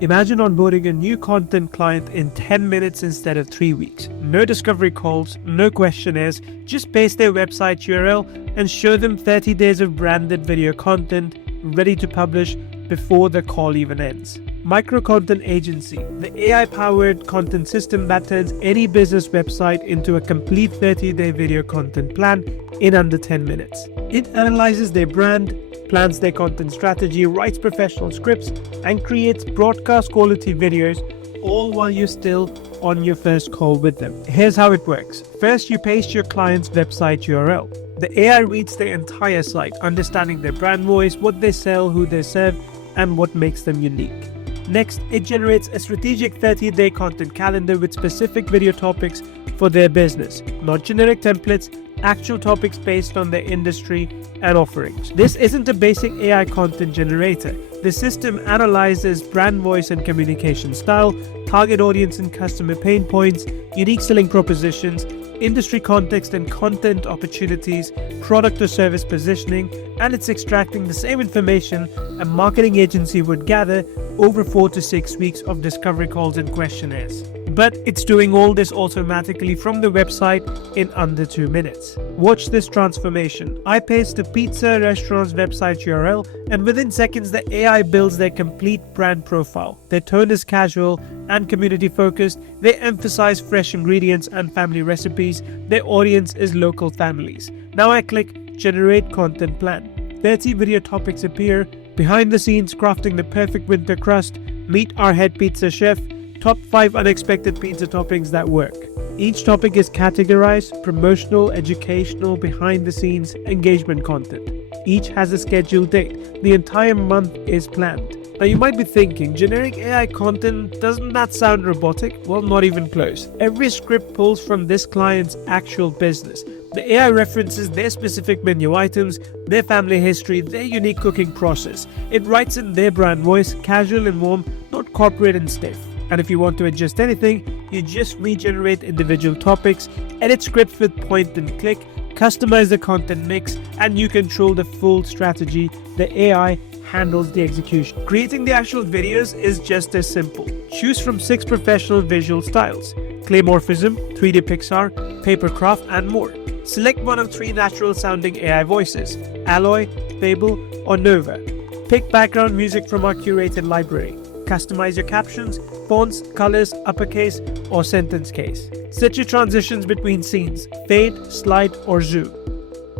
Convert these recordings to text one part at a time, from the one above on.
Imagine onboarding a new content client in 10 minutes instead of 3 weeks. No discovery calls, no questionnaires, just paste their website URL and show them 30 days of branded video content ready to publish before the call even ends. Micro Content Agency, the AI-powered content system that turns any business website into a complete 30-day video content plan in under 10 minutes. It analyzes their brand, plans their content strategy, writes professional scripts, and creates broadcast quality videos, all while you're still on your first call with them. Here's how it works. First, you paste your client's website URL. The AI reads their entire site, understanding their brand voice, what they sell, who they serve, and what makes them unique. Next, it generates a strategic 30-day content calendar with specific video topics for their business, not generic templates, actual topics based on their industry and offerings. This isn't a basic AI content generator. The system analyzes brand voice and communication style, target audience and customer pain points, unique selling propositions, industry context and content opportunities, product or service positioning, and it's extracting the same information a marketing agency would gather over 4 to 6 weeks of discovery calls and questionnaires. But it's doing all this automatically from the website in under 2 minutes. Watch this transformation. I paste a pizza restaurant's website URL, and within seconds the AI builds their complete brand profile. Their tone is casual and community focused. They emphasize fresh ingredients and family recipes. Their audience is local families. Now I click Generate Content Plan. 30 video topics appear. Behind the scenes crafting the perfect winter crust. Meet our head pizza chef. Top 5 unexpected pizza toppings that work. Each topic is categorized: promotional, educational, behind the scenes, engagement content. Each has a scheduled date. The entire month is planned. Now you might be thinking, generic AI content, doesn't that sound robotic? Well, not even close. Every script pulls from this client's actual business. The AI references their specific menu items, their family history, their unique cooking process. It writes in their brand voice, casual and warm, not corporate and stiff. And if you want to adjust anything, you just regenerate individual topics, edit scripts with point and click, customize the content mix, and you control the full strategy. The AI handles the execution. Creating the actual videos is just as simple. Choose from 6 professional visual styles: Claymorphism, 3D Pixar, Papercraft, and more. Select one of 3 natural sounding AI voices: Alloy, Fable, or Nova. Pick background music from our curated library. Customize your captions, fonts, colors, uppercase, or sentence case. Set your transitions between scenes: fade, slide, or zoom.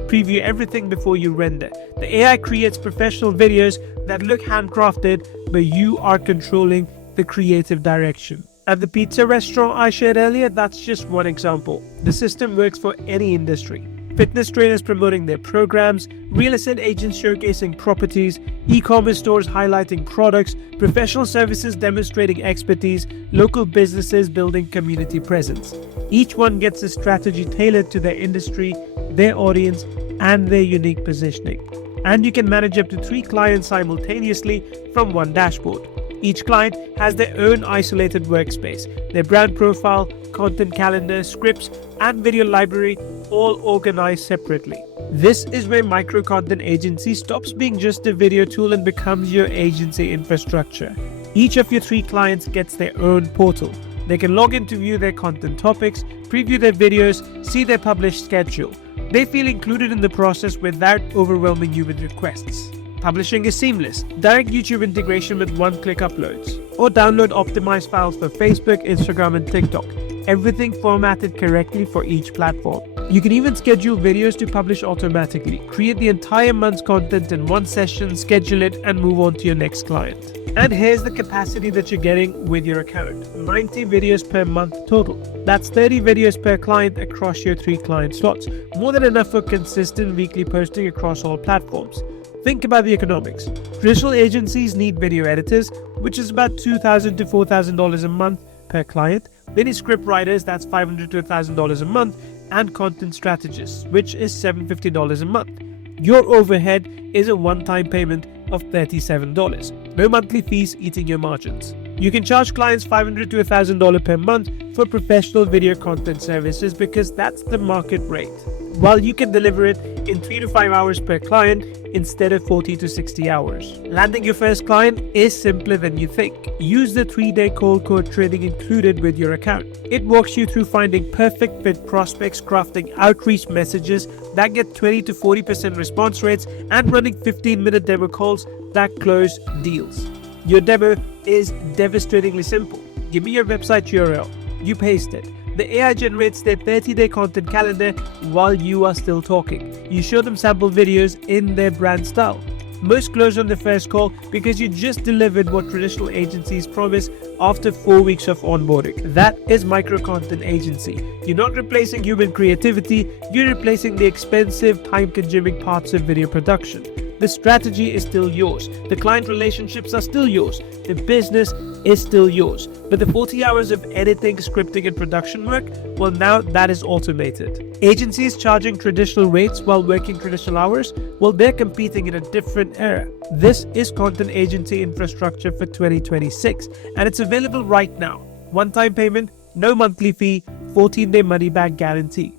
Preview everything before you render. The AI creates professional videos that look handcrafted, but you are controlling the creative direction. At the pizza restaurant I shared earlier, that's just one example. The system works for any industry. Fitness trainers promoting their programs, real estate agents showcasing properties, e-commerce stores highlighting products, professional services demonstrating expertise, local businesses building community presence. Each one gets a strategy tailored to their industry, their audience, and their unique positioning. And you can manage up to 3 clients simultaneously from one dashboard. Each client has their own isolated workspace, their brand profile, content calendar, scripts, and video library all organized separately. This is where Micro Content Agency stops being just a video tool and becomes your agency infrastructure. Each of your 3 clients gets their own portal. They can log in to view their content topics, preview their videos, see their published schedule. They feel included in the process without overwhelming you with requests. Publishing is seamless. Direct YouTube integration with one-click uploads. Or download optimized files for Facebook, Instagram, and TikTok. Everything formatted correctly for each platform. You can even schedule videos to publish automatically. Create the entire month's content in one session, schedule it, and move on to your next client. And here's the capacity that you're getting with your account. 90 videos per month total. That's 30 videos per client across your 3 client slots. More than enough for consistent weekly posting across all platforms. Think about the economics. Traditional agencies need video editors, which is about $2,000 to $4,000 a month per client. They need script writers, that's $500 to $1,000 a month, and content strategists, which is $750 a month. Your overhead is a one-time payment of $37. No monthly fees eating your margins. You can charge clients $500 to $1,000 per month for professional video content services because that's the market rate. While you can deliver it in 3 to 5 hours per client instead of 40 to 60 hours. Landing your first client is simpler than you think. Use the 3-day cold code training included with your account. It walks you through finding perfect fit prospects, crafting outreach messages that get 20 to 40% response rates, and running 15-minute demo calls that close deals. Your demo is devastatingly simple. Give me your website URL. You paste it. The AI generates their 30-day content calendar while you are still talking. You show them sample videos in their brand style. Most close on the first call because you just delivered what traditional agencies promise after 4 weeks of onboarding. That is micro-content agency. You're not replacing human creativity, you're replacing the expensive, time-consuming parts of video production. The strategy is still yours. The client relationships are still yours. The business is still yours. But the 40 hours of editing, scripting, and production work, well, now that is automated. Agencies charging traditional rates while working traditional hours, well, they're competing in a different era. This is content agency infrastructure for 2026, and it's available right now. One-time payment, no monthly fee, 14-day money-back guarantee.